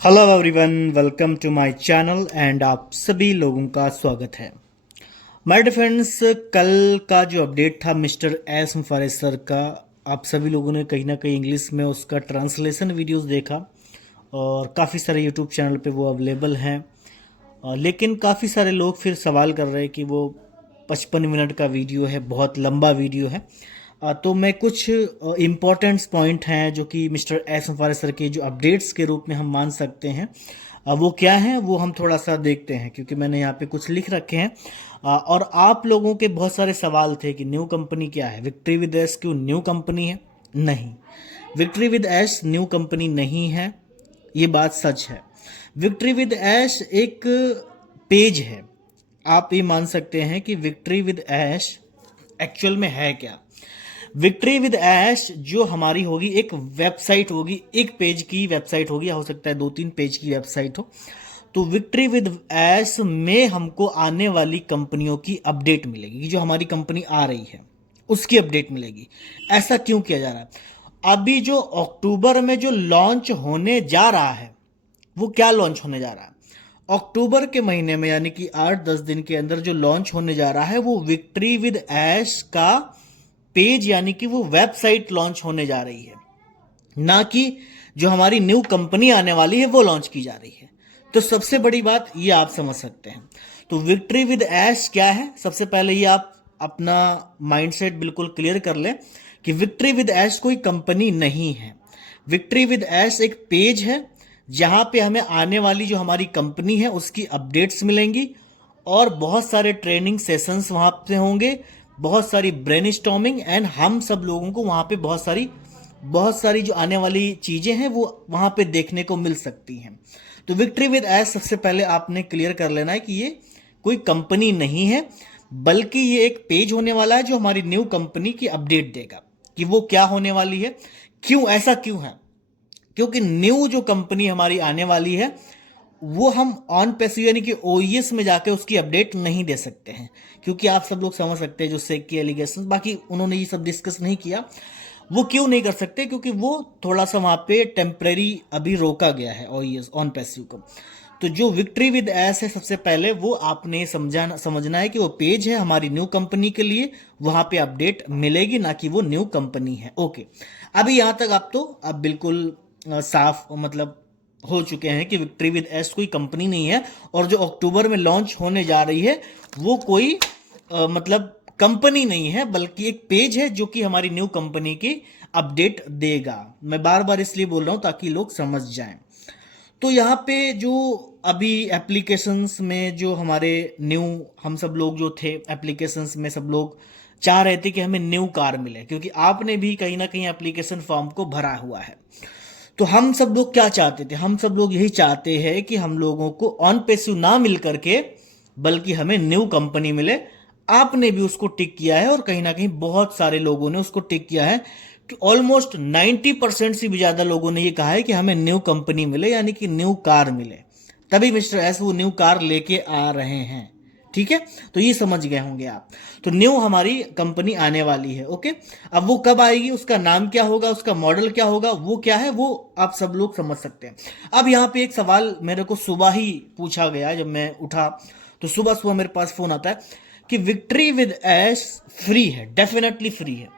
Hello everyone, welcome to my channel and आप सभी लोगों का स्वागत है। माय डियर फ्रेंड्स, कल का जो अपडेट था मिस्टर एस मुफारिस सर का, आप सभी लोगों ने कहीं ना कहीं इंग्लिश में उसका ट्रांसलेशन वीडियोस देखा और काफ़ी सारे यूट्यूब चैनल पे वो अवेलेबल हैं। लेकिन काफ़ी सारे लोग फिर सवाल कर रहे हैं कि वो 55 मिनट का वीडियो है, बहुत लंबा वीडियो है। तो मैं कुछ इम्पोर्टेंट्स पॉइंट हैं जो कि मिस्टर एस मुफारिस सर के जो अपडेट्स के रूप में हम मान सकते हैं, वो क्या हैं वो हम थोड़ा सा देखते हैं, क्योंकि मैंने यहाँ पे कुछ लिख रखे हैं। और आप लोगों के बहुत सारे सवाल थे कि न्यू कंपनी क्या है, विक्ट्री विद एस क्यों न्यू कंपनी है? नहीं, victory with S new company नहीं है, ये बात सच है। विक्ट्री विद ऐश एक पेज है। आप ये मान सकते हैं कि विक्ट्री विद ऐश एक्चुअल में है क्या। विक्ट्री विद ऐश जो हमारी होगी एक वेबसाइट होगी, एक पेज की वेबसाइट होगी, हो सकता है 2-3 पेज की वेबसाइट हो। तो विक्ट्री विद ऐश में हमको आने वाली कंपनियों की अपडेट मिलेगी, जो हमारी कंपनी आ रही है उसकी अपडेट मिलेगी। ऐसा क्यों किया जा रहा है? अभी जो अक्टूबर में जो लॉन्च होने जा रहा है, वो क्या लॉन्च होने जा रहा है अक्टूबर के महीने में, यानी कि 8-10 दिन के अंदर जो लॉन्च होने जा रहा है वो विक्ट्री विद ऐश का पेज यानी कि वो वेबसाइट लॉन्च होने जा रही है, ना कि जो हमारी न्यू कंपनी आने वाली है वो लॉन्च की जा रही है। तो सबसे बड़ी बात ये आप समझ सकते हैं। तो विक्ट्री विद ऐश क्या है, सबसे पहले ये आप अपना माइंडसेट बिल्कुल क्लियर कर लें कि विक्ट्री विद ऐश कोई कंपनी नहीं है। विक्ट्री विद ऐश एक पेज है जहां पे हमें आने वाली जो हमारी कंपनी है उसकी अपडेट्स मिलेंगी और बहुत सारे ट्रेनिंग सेशंस वहां पे होंगे, बहुत सारी ब्रेनस्टॉर्मिंग, एंड हम सब लोगों को वहां पे बहुत सारी जो आने वाली चीजें हैं वो वहां पे देखने को मिल सकती हैं। तो विक्ट्री विद एस सबसे पहले आपने क्लियर कर लेना है कि ये कोई कंपनी नहीं है, बल्कि ये एक पेज होने वाला है जो हमारी न्यू कंपनी की अपडेट देगा कि वो क्या होने वाली है। क्यों ऐसा क्यों है? क्योंकि न्यू जो कंपनी हमारी आने वाली है वो हम ऑन पैसिव यानी कि ओईएस में जाके उसकी अपडेट नहीं दे सकते हैं, क्योंकि आप सब लोग समझ सकते हैं जो सेक की एलिगेशन, बाकी उन्होंने ये सब डिस्कस नहीं किया। वो क्यों नहीं कर सकते? क्योंकि वो थोड़ा सा वहां पे टेम्परेरी अभी रोका गया है ओईएस ऑन पैसिव को। तो जो विक्ट्री विद एस है, सबसे पहले वो आपने समझना है कि वो पेज है हमारी न्यू कंपनी के लिए, वहां पे अपडेट मिलेगी, ना कि वो न्यू कंपनी है। ओके, अभी यहां तक आप तो अब बिल्कुल साफ मतलब हो चुके हैं कि विक्ट्री विद एस कोई कंपनी नहीं है, और जो अक्टूबर में लॉन्च होने जा रही है वो कोई मतलब कंपनी नहीं है, बल्कि एक पेज है जो कि हमारी न्यू कंपनी की अपडेट देगा। मैं बार बार इसलिए बोल रहा हूं ताकि लोग समझ जाएं। तो यहाँ पे जो अभी एप्लीकेशंस में जो हमारे न्यू, हम सब लोग जो थे एप्लीकेशंस में, सब लोग चाह रहे थे कि हमें न्यू कार मिले, क्योंकि आपने भी कहीं ना कहीं एप्लीकेशन फॉर्म को भरा हुआ है। तो हम सब लोग क्या चाहते थे? हम सब लोग यही चाहते हैं कि हम लोगों को ऑन पेसिव ना मिल करके बल्कि हमें न्यू कंपनी मिले। आपने भी उसको टिक किया है और कहीं ना कहीं बहुत सारे लोगों ने उसको टिक किया है कि ऑलमोस्ट 90% से भी ज्यादा लोगों ने ये कहा है कि हमें न्यू कंपनी मिले, यानी कि न्यू कार मिले। तभी मिस्टर एस वो न्यू कार लेके आ रहे हैं। ठीक है, तो ये समझ गए होंगे आप। तो न्यू हमारी कंपनी आने वाली है। ओके, अब वो कब आएगी, उसका नाम क्या होगा, उसका मॉडल क्या होगा, वो क्या है, वो आप सब लोग समझ सकते हैं। अब यहाँ पे एक सवाल मेरे को सुबह ही पूछा गया, जब मैं उठा तो सुबह सुबह मेरे पास फोन आता है कि विक्ट्री विद ऐश फ्री है। डेफिनेटली फ्री है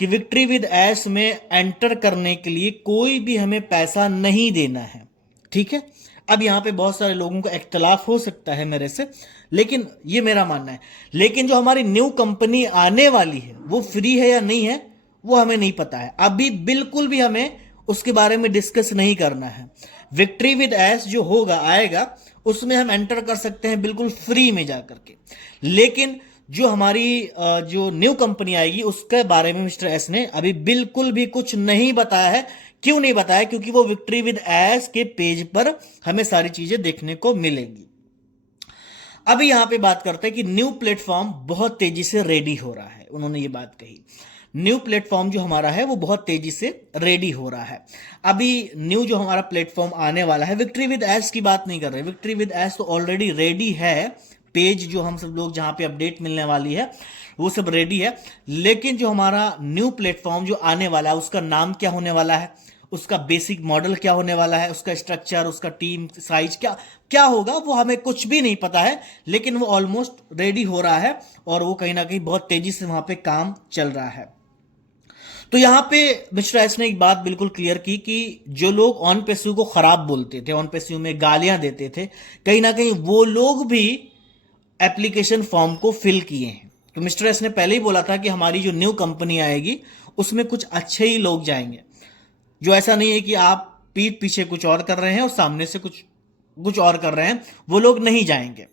कि विक्ट्री विद ऐश में एंटर करने के लिए कोई भी हमें पैसा नहीं देना है। ठीक है, अब यहां पे बहुत सारे लोगों का इख्तलाफ हो सकता है मेरे से, लेकिन ये मेरा मानना है। लेकिन जो हमारी न्यू कंपनी आने वाली है वो फ्री है या नहीं है वो हमें नहीं पता है। अभी बिल्कुल भी हमें उसके बारे में डिस्कस नहीं करना है। विक्ट्री विद ऐश जो होगा आएगा उसमें हम एंटर कर सकते हैं बिल्कुल फ्री में जाकर के। लेकिन जो हमारी जो न्यू कंपनी आएगी उसके बारे में मिस्टर एस ने अभी बिल्कुल भी कुछ नहीं बताया है। क्यों नहीं बताया? क्योंकि वो विक्ट्री विद एस के पेज पर हमें सारी चीजें देखने को मिलेंगी। अभी यहां पे बात करते हैं कि न्यू प्लेटफॉर्म बहुत तेजी से रेडी हो रहा है। उन्होंने ये बात कही, न्यू प्लेटफॉर्म जो हमारा है वो बहुत तेजी से रेडी हो रहा है। अभी न्यू जो हमारा प्लेटफॉर्म आने वाला है, विक्ट्री विद एस की बात नहीं कर रहे, विक्ट्री विद एस तो ऑलरेडी रेडी है। पेज जो हम सब लोग जहां पे अपडेट मिलने वाली है वो सब रेडी है। लेकिन जो हमारा न्यू प्लेटफॉर्म जो आने वाला है उसका नाम क्या होने वाला है, उसका बेसिक मॉडल क्या होने वाला है, उसका स्ट्रक्चर, उसका टीम साइज क्या क्या होगा, वो हमें कुछ भी नहीं पता है, लेकिन वो ऑलमोस्ट रेडी हो रहा है और वो कहीं ना कहीं बहुत तेजी से वहां पे काम चल रहा है। तो यहां पे मिस्टर एस ने एक बात बिल्कुल क्लियर की कि जो लोग ऑन पेस्यू को खराब बोलते थे, ऑन पेस्यू में गालियां देते थे, कहीं ना कहीं वो लोग भी एप्लीकेशन फॉर्म को फिल किए हैं। तो मिस्टर एस ने पहले ही बोला था कि हमारी जो न्यू कंपनी आएगी उसमें कुछ अच्छे ही लोग जाएंगे, जो ऐसा नहीं है कि आप पीठ पीछे कुछ और कर रहे हैं और सामने से कुछ कुछ और कर रहे हैं, वो लोग नहीं जाएंगे।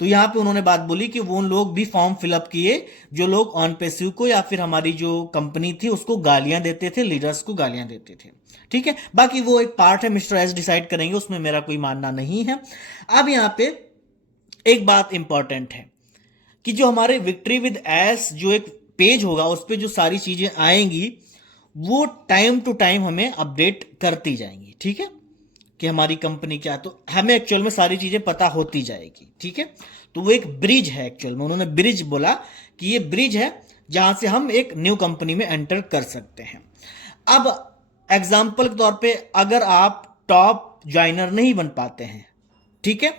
तो यहां पे उन्होंने बात बोली कि वो लोग भी फॉर्म फिलअप किए जो लोग ऑन पेसिव को या फिर हमारी जो कंपनी थी उसको गालियां देते थे, लीडर्स को गालियां देते थे। ठीक है, बाकी वो एक पार्ट है, मिस्टर एस डिसाइड करेंगे, उसमें मेरा कोई मानना नहीं है। अब यहां पे एक बात इंपॉर्टेंट है कि जो हमारे विक्ट्री विद एस जो एक पेज होगा उस पर जो सारी चीजें आएंगी वो टाइम टू टाइम हमें अपडेट करती जाएंगी। ठीक है, कि हमारी कंपनी क्या, तो हमें एक्चुअल में सारी चीजें पता होती जाएगी। ठीक है, तो वो एक ब्रिज है, एक्चुअल में उन्होंने ब्रिज बोला कि ये ब्रिज है जहां से हम एक न्यू कंपनी में एंटर कर सकते हैं। अब एग्जाम्पल के तौर पे अगर आप टॉप ज्वाइनर नहीं बन पाते हैं, ठीक है,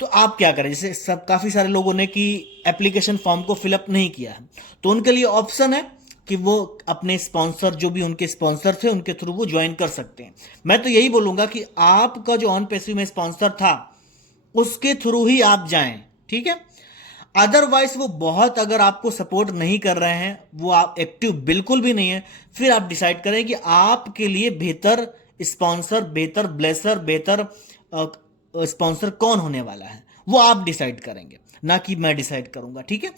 तो आप क्या करें, जैसे सब काफी सारे लोगों ने कि एप्लीकेशन फॉर्म को फिलअप नहीं किया है, तो उनके लिए ऑप्शन है कि वो अपने स्पॉन्सर, जो भी उनके स्पॉन्सर थे उनके थ्रू वो ज्वाइन कर सकते हैं। मैं तो यही बोलूंगा कि आपका जो ऑन पेसिव में स्पॉन्सर था उसके थ्रू ही आप जाएं। ठीक है, अदरवाइज वो बहुत अगर आपको सपोर्ट नहीं कर रहे हैं, वो आप एक्टिव बिल्कुल भी नहीं है, फिर आप डिसाइड करें कि आपके लिए बेहतर स्पॉन्सर, बेहतर ब्लेसर, बेहतर स्पॉन्सर कौन होने वाला है, वो आप डिसाइड करेंगे, ना कि मैं डिसाइड करूंगा। ठीक है,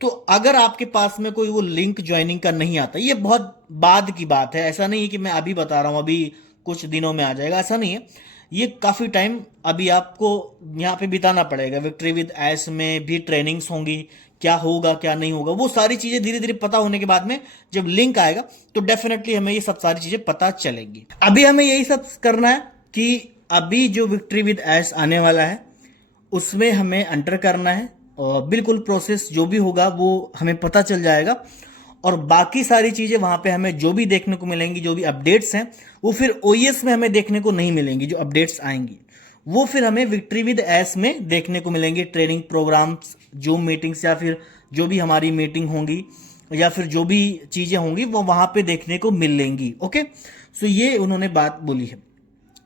तो अगर आपके पास में कोई वो लिंक ज्वाइनिंग का नहीं आता, ये बहुत बाद की बात है, ऐसा नहीं है कि मैं अभी बता रहा हूं अभी कुछ दिनों में आ जाएगा, ऐसा नहीं है, ये काफी टाइम अभी आपको यहाँ पे बिताना पड़ेगा। विक्ट्री विद एस में भी ट्रेनिंग्स होंगी, क्या होगा क्या नहीं होगा, वो सारी चीजें धीरे धीरे पता होने के बाद में जब लिंक आएगा तो डेफिनेटली हमें ये सब सारी चीजें पता चलेंगी। अभी हमें यही सब करना है कि अभी जो विक्ट्री विद एस आने वाला है उसमें हमें एंटर करना है और बिल्कुल प्रोसेस जो भी होगा वो हमें पता चल जाएगा, और बाकी सारी चीजें वहां पे हमें जो भी देखने को मिलेंगी, जो भी अपडेट्स हैं, वो फिर ओएस में हमें देखने को नहीं मिलेंगी। जो अपडेट्स आएंगी वो फिर हमें विक्ट्री विद एस में देखने को मिलेंगी, ट्रेनिंग प्रोग्राम्स, जूम मीटिंग्स, या फिर जो भी हमारी मीटिंग होंगी या फिर जो भी चीजें होंगी वो वहां पे देखने को मिलेंगी। ओके, सो ये उन्होंने बात बोली है।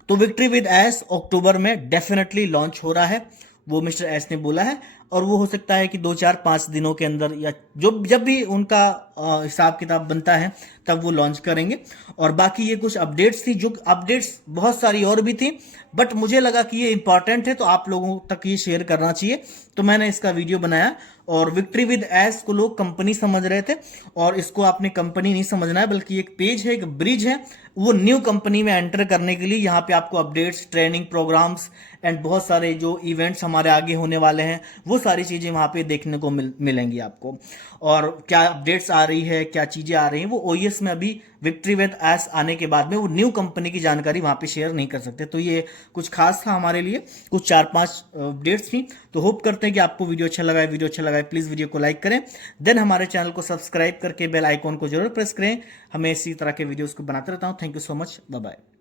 तो विक्ट्री विद एस अक्टूबर में डेफिनेटली लॉन्च हो रहा है, वो मिस्टर एस ने बोला है, और वो हो सकता है कि 2-4-5 दिनों के अंदर या जो जब भी उनका हिसाब किताब बनता है तब वो लॉन्च करेंगे। और बाकी ये कुछ अपडेट्स थी, जो अपडेट्स बहुत सारी और भी थी, बट मुझे लगा कि ये इंपॉर्टेंट है तो आप लोगों तक ये शेयर करना चाहिए, तो मैंने इसका वीडियो बनाया। और विक्ट्री विद एस को लोग कंपनी समझ रहे थे, और इसको आपने कंपनी नहीं समझना है, बल्कि एक पेज है, एक ब्रिज है, वो न्यू कंपनी में एंटर करने के लिए। यहाँ पे आपको अपडेट्स, ट्रेनिंग प्रोग्राम्स एंड बहुत सारे जो इवेंट्स हमारे आगे होने वाले हैं वो सारी चीजें वहां पे देखने को मिलेंगी आपको। और क्या अपडेट्स आ रही है, क्या चीजें आ रही हैं, वो ओएस में अभी विक्ट्री विद एस आने के बाद में वो न्यू कंपनी की जानकारी वहां पे शेयर नहीं कर सकते। तो ये कुछ खास था हमारे लिए, कुछ 4-5 अपडेट्स थी। तो होप करते हैं कि आपको वीडियो अच्छा लगा है। वीडियो अच्छा लगा है प्लीज वीडियो को लाइक करें, देन हमारे चैनल को सब्सक्राइब करके बेल आइकॉन को जरूर प्रेस करें। हमें इसी तरह के वीडियोस को बनाते रहता हूं। Thank you so much, bye bye.